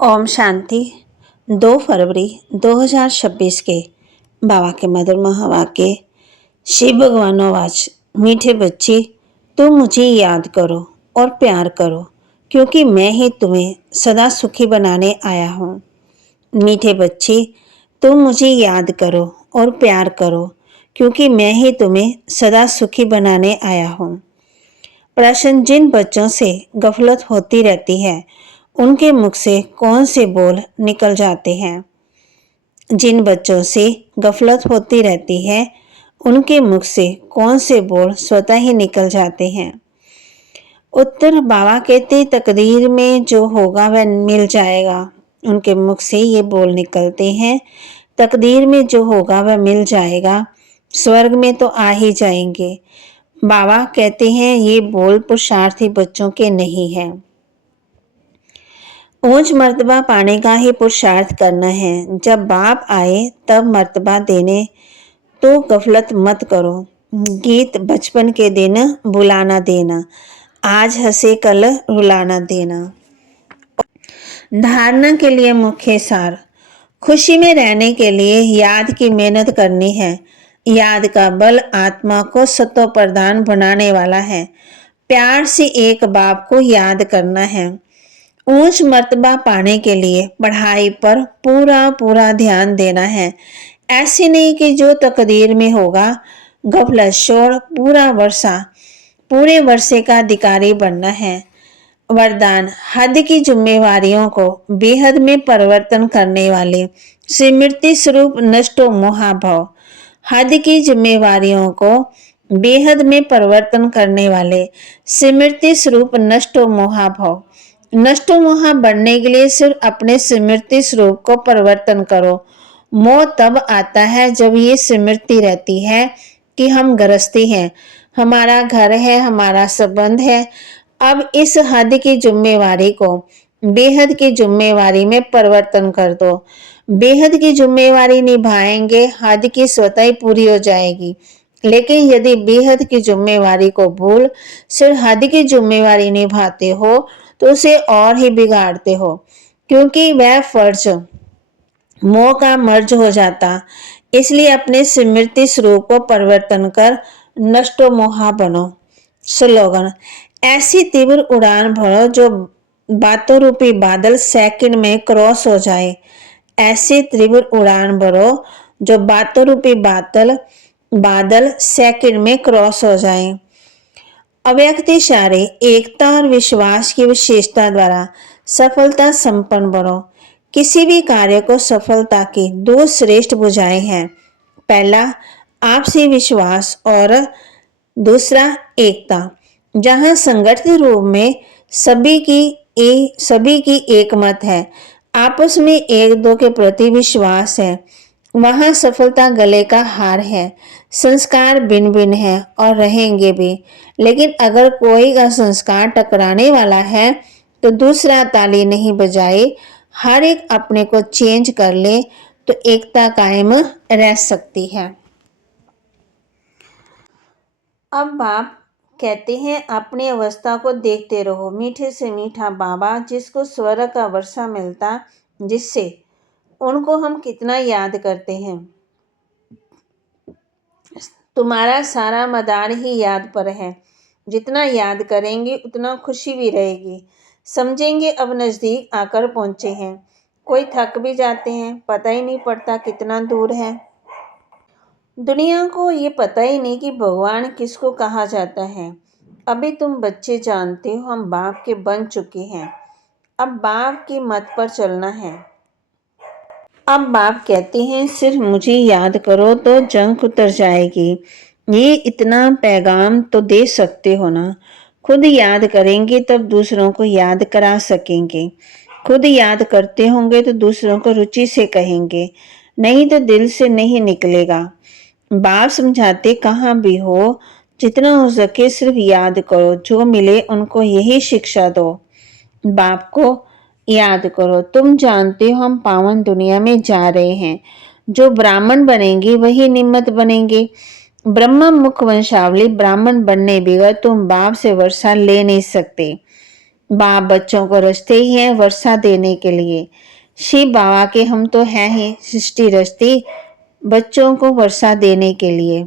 ओम शांति। 2 फरवरी 2026 के बाबा के मधुर महावाक्य। शिव भगवानोवाच, मीठे बच्चे, तुम मुझे याद करो और प्यार करो, क्योंकि मैं ही तुम्हें सदा सुखी बनाने आया हूँ। मीठे बच्चे, तुम मुझे याद करो और प्यार करो, क्योंकि मैं ही तुम्हें सदा सुखी बनाने आया हूँ। प्रश्न: जिन बच्चों से गफलत होती रहती है उनके मुख से कौन से बोल निकल जाते हैं? जिन बच्चों से गफलत होती रहती है उनके मुख से कौन से बोल स्वतः ही निकल जाते हैं? उत्तर: बाबा कहते तकदीर में जो होगा वह मिल जाएगा। उनके मुख से ये बोल निकलते हैं, तकदीर में जो होगा वह मिल जाएगा, स्वर्ग में तो आ ही जाएंगे। बाबा कहते हैं ये बोल पुरुषार्थी बच्चों के नहीं है। ऊंच मर्तबा पाने का ही पुरुषार्थ करना है। जब बाप आए तब मर्तबा देने, तो गफलत मत करो। गीत बचपन के दिन बुलाना देना, आज हंसे कल रुलाना देना। धारणा के लिए मुख्य सार: खुशी में रहने के लिए याद की मेहनत करनी है। याद का बल आत्मा को सत्व प्रधान बनाने वाला है। प्यार से एक बाप को याद करना है। ऊंच मर्तबा पाने के लिए पढ़ाई पर पूरा ध्यान देना है। ऐसे नहीं कि जो तकदीर में होगा। गफलत शोर पूरे वर्षे का अधिकारी बनना है। वरदान: हद की जिम्मेवारियों को बेहद में परिवर्तन करने वाले स्मृति स्वरूप नष्टो मोहाभव। हद की जिम्मेवारियों को बेहद में परिवर्तन करने वाले स्मृति स्वरूप नष्टो मोहाभव। नष्टो मोह बढ़ने के लिए सिर्फ अपने स्मृति स्वरूप को परिवर्तन करो। मोह तब आता है जब ये स्मृति रहती है कि हम गृहस्थी हैं, हमारा घर है, हमारा संबंध है। अब इस हद की जिम्मेवारी को बेहद की जिम्मेवारी में परिवर्तन कर दो। बेहद की जिम्मेवारी निभाएंगे, हद की स्वतः ही पूरी हो जाएगी। लेकिन यदि बेहद की जिम्मेवारी को भूल सिर्फ हद की जिम्मेवारी निभाते हो तो उसे और ही बिगाड़ते हो, क्योंकि वह फर्ज मोह का मर्ज हो जाता। इसलिए अपने स्मृति स्वरूप को परिवर्तन कर नष्टो मोहा बनो। स्लोगन: ऐसी तीव्र उड़ान भरो जो बातों रूपी बादल सेकंड में क्रॉस हो जाए। ऐसी तीव्र उड़ान भरो जो बातों रूपी बादल सेकंड में क्रॉस हो जाए। अव्यक्त इशारे, एकता और विश्वास की विशेषता द्वारा सफलता संपन्न बनो। किसी भी कार्य को सफलता की 2 श्रेष्ठ भुजाएं हैं। पहला आपसी विश्वास और दूसरा एकता। जहां संगठित रूप में सभी की एक मत है, आपस में एक दो के प्रति विश्वास है, वहां सफलता गले का हार है। संस्कार भिन्न भिन्न है और रहेंगे भी, लेकिन अगर कोई का संस्कार टकराने वाला है तो दूसरा ताली नहीं बजाए, हर एक अपने को चेंज कर ले तो एकता कायम रह सकती है। अब बाप कहते हैं अपनी अवस्था को देखते रहो। मीठे से मीठा बाबा जिसको स्वर्ग का वर्षा मिलता, जिससे उनको हम कितना याद करते हैं। तुम्हारा सारा मदार ही याद पर है। जितना याद करेंगे उतना खुशी भी रहेगी। समझेंगे अब नजदीक आकर पहुंचे हैं। कोई थक भी जाते हैं, पता ही नहीं पड़ता कितना दूर है। दुनिया को ये पता ही नहीं कि भगवान किसको कहा जाता है। अभी तुम बच्चे जानते हो हम बाप के बन चुके हैं। अब बाप की मत पर चलना है। अब बाप कहते हैं सिर्फ मुझे याद करो तो जंग उतर जाएगी। ये इतना पैगाम तो दे सकते हो ना। खुद याद करेंगे तब दूसरों को याद करा सकेंगे। खुद याद करते होंगे तो दूसरों को रुचि से कहेंगे, नहीं तो दिल से नहीं निकलेगा। बाप समझाते कहाँ भी हो, जितना हो सके सिर्फ याद करो, जो मिले उनको यही शिक्षा दो। बाप को याद करो। तुम जानते हो हम पावन दुनिया में जा रहे हैं। जो ब्राह्मण बनेंगे वही निम्मत बनेंगे। ब्रह्म मुख वंशावली ब्राह्मण बनने बगैर तुम बाप से वर्षा ले नहीं सकते। बाप बच्चों को रचते ही हैं वर्षा देने के लिए। शिव बाबा के हम तो हैं ही सृष्टि रचती बच्चों को वर्षा देने के लिए।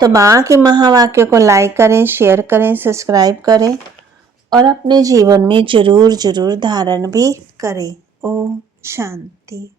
तो बाबा के महावाक्य को लाइक करें, शेयर करें, सब्सक्राइब करें और अपने जीवन में जरूर जरूर धारण भी करें। ओम शांति।